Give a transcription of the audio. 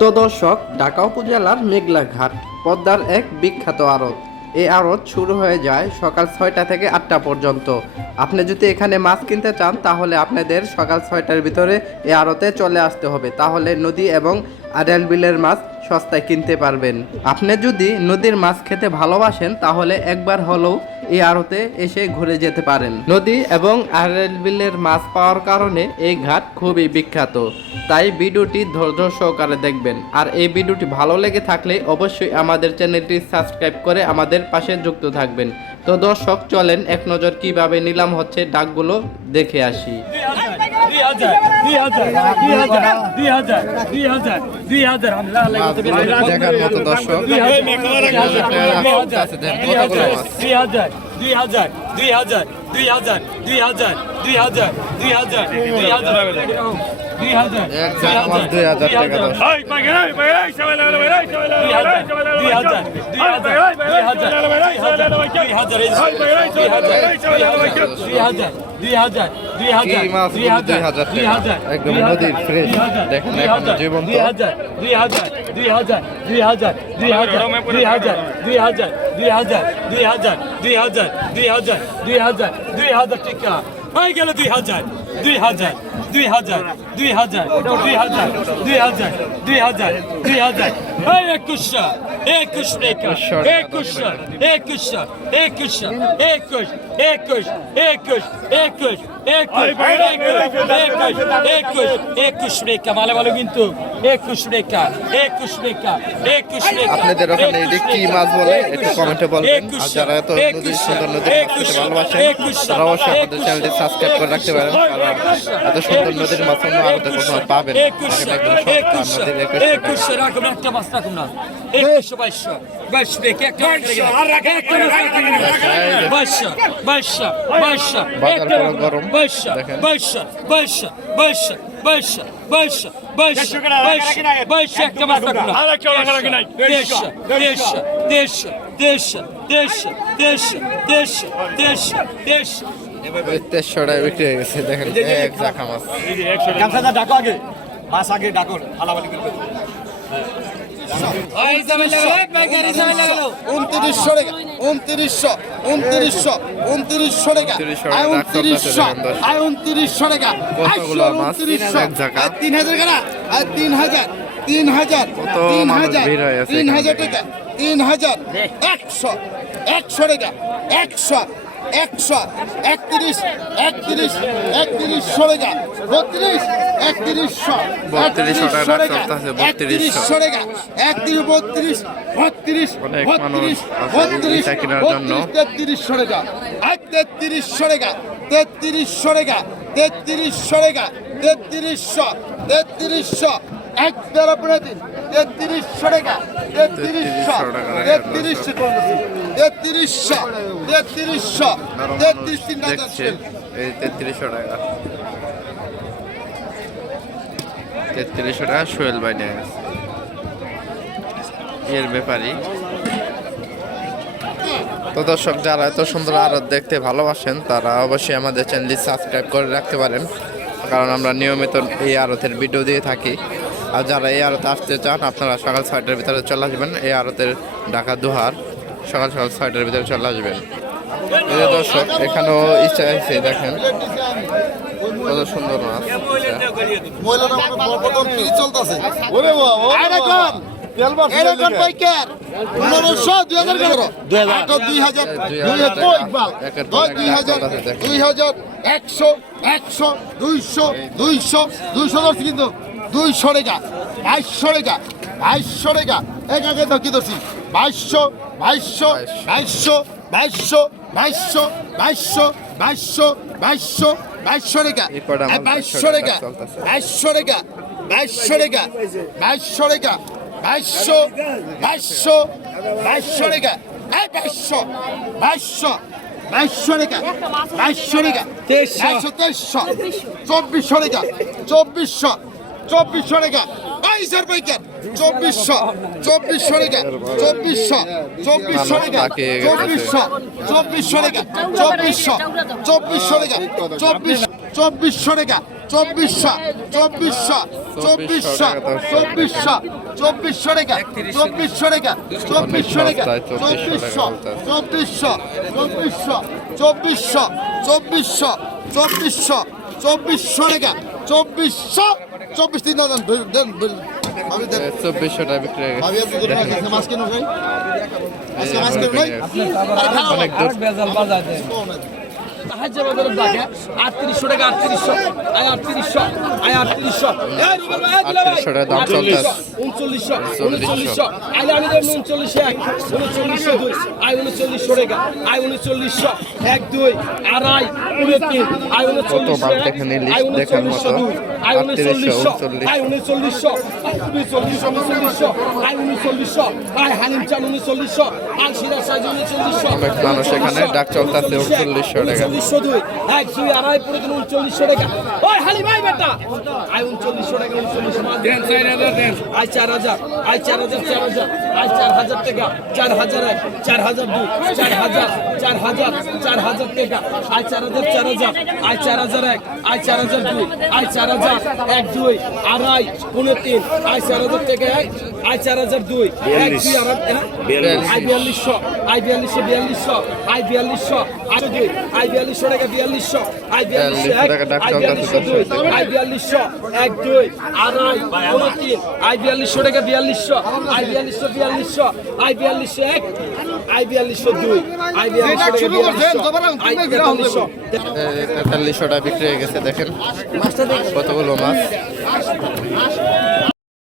তো দর্শক, ঢাকা উপজেলার মেঘলা ঘাট পদ্মার এক বিখ্যাত আড়ত। এই আড়ত শুরু হয়ে যায় সকাল 6টা থেকে 8টা পর্যন্ত। আপনি যদি এখানে মাছ কিনতে চান তাহলে আপনাদের সকাল 6টার ভিতরে এই আড়তে চলে আসতে হবে, তাহলে নদী এবং আড়াইল বিলের মাছ সস্তায় কিনতে পারবেন। আপনি যদি নদীর মাছ খেতে ভালোবাসেন তাহলে একবার হলেও এই আড়তে এসে ঘুরে যেতে পারেন। নদী এবং আড়াইল বিলের মাছ পাওয়ার কারণে এই ঘাট খুবই বিখ্যাত, তাই ভিডিওটি ধৈর্য সহকারে দেখবেন। আর এই ভিডিওটি ভালো লেগে থাকলে অবশ্যই আমাদের চ্যানেলটি সাবস্ক্রাইব করে আমাদের পাশে যুক্ত থাকবেন। তো দর্শক, চলেন এক নজর কিভাবে নিলাম হচ্ছে ডাকগুলো দেখে আসি। দেখার মতো দর্শক, আপনাদের ওখানে কি মাছ বলে একটু কমেন্টে বলবেন। আর যারা এত নদীর সুন্দর নদীর মাছ খেতে ভালোবাসেন তারা অবশ্যই আমাদের চ্যানেলটি সাবস্ক্রাইব করে রাখতে পারেন, কারণ এত সুন্দর নদীর মাছ অন্য আরো কখনো পাবেন না। বিক্রি হয়ে গেছে, দেখেন এক জাখা মাছ। ডাকো আগে, মাছ আগে ডাকো, হালাবালি করবে। 2900 টাকা, 2900, 2900, 2900 টাকা, 2900, 2900 টাকা, 2900, 3000 টাকা, 3000, 3000, 3000, 3000 টাকা, 3000, 100, 100 টাকা, 100, 100, 31, 31, 3100 টাকা, 32, 3100, 3200 টাকা, 3200 টাকা, 31, 32, 32, 32, 32, 3300 টাকা, 3300 টাকা, 3300 টাকা, 3300 টাকা, 3300, 3300, 1 আপনার 3300 টাকা, 3300, 3300, 3300, 3300, 3300 এই 3300 টাকা, 3300 টাকা সোহেল ভাই নিয়ে গেছে এর ব্যাপারই। তো দর্শক, যারা এত সুন্দর আড়ত দেখতে ভালোবাসেন তারা অবশ্যই আমাদের চ্যানেলটি সাবস্ক্রাইব করে রাখতে পারেন, কারণ আমরা নিয়মিত এই আড়তের ভিডিও দিয়ে থাকি। আর যারা এই আড়তে আসতে চান আপনারা সকাল 6টার ভিতরে চলে আসবেন। এই আড়তের ঢাকা দুহার সকাল 6টার ভিতরে চলে আসবেন। এই যে দর্শক, এখানেও ইচ্ছা আছে, দেখেন কত সুন্দর মাছ। কিন্তু 200 টাকা, 2200 টাকা, 2200 টাকা, এক আগে ধকি ধরছি 2200, 2200, 2200, 2200, 2200, 2200, 2200, 2200 টাকা, 2200 টাকা, 2200 টাকা, 2200 টাকা, 2200 টাকা, 2200, 2200, 2200 টাকা, 2200, 2200, 2200 টাকা, 2200 টাকা, 2300, 2400 টাকা, 2400, 2400 টাকা, 2200 পাইকার, 2400, 2400 টাকা, 2400, 2400 টাকা, 2400, 2400 টাকা, 2400, 2400 টাকা, 2400 টাকা, 2400 2400 2400 2400 2400 টাকা 2400 টাকা 2400 টাকা 2400 2400 2400 2400 2400 2400 টাকা 2400 24 দিন দেন আমি দেন 2400 টাকা বিক্রি হয়ে আমি গেছে এত দূর আজকে মাছ কিনো ভাই আজকে মাছ কিনো ভাই অনেক দূর হাজার বাজারের দাগে 3800 টাকা 3800 আয় 3800 আয় 3800 এই রুবেল ভাই দিলা ভাই 3800 টাকা দাম চলতেছে 3900 3900 আয় আমি দেব 39 এক 3900 দুই আয় 3900 টাকা আয় 3900 এক দুই আড়াই পুরো তিন আয় 3900 কত মাল দেখেন ইলিশ দেখার মতো আয় 3900 আয় 3900 আয় 3900 আয় হালিম চাল 3900 আয় সিরাজ সাইজ 3900 অনেক মানুষ এখানে ডাক চলতেছে 3900 টাকা 3900 দুই এক দুই আড়াই পুরো দিন 3900 টাকা ওই হালিম ভাই বেটা আয় 3900 টাকা 3900 মাল দেন 4000 দেন আয় 4000 আয় 4000 4000 আয় 4000 টাকা 4000 এক 4000 দুই 4000 4000 4000 টাকা আয় 4000 4000 আয় 4000 এক আয় 4000 দুই আয় 4000 এক দুই আড়াই পুরো তিন আয় 4000 টাকা এক আয় 4000 দুই এক দুই আড়াই আয় 4200 আয় 4200 আয় 4200 আয় দুই আয় 4200 টাকা 4200 আয় 4200 এক আয় 4200 দুই আয় 4200 এক দুই আড়াই পুরো তিন আয় 4200 টাকা 4200 আয় 4200 4200 আয় 4200 এক আয় 4200 দুই আয় 4200 টাকা 4200 আয় 4300 4300 টাকা বিক্রি হয়ে গেছে দেখেন কতগুলো মাছ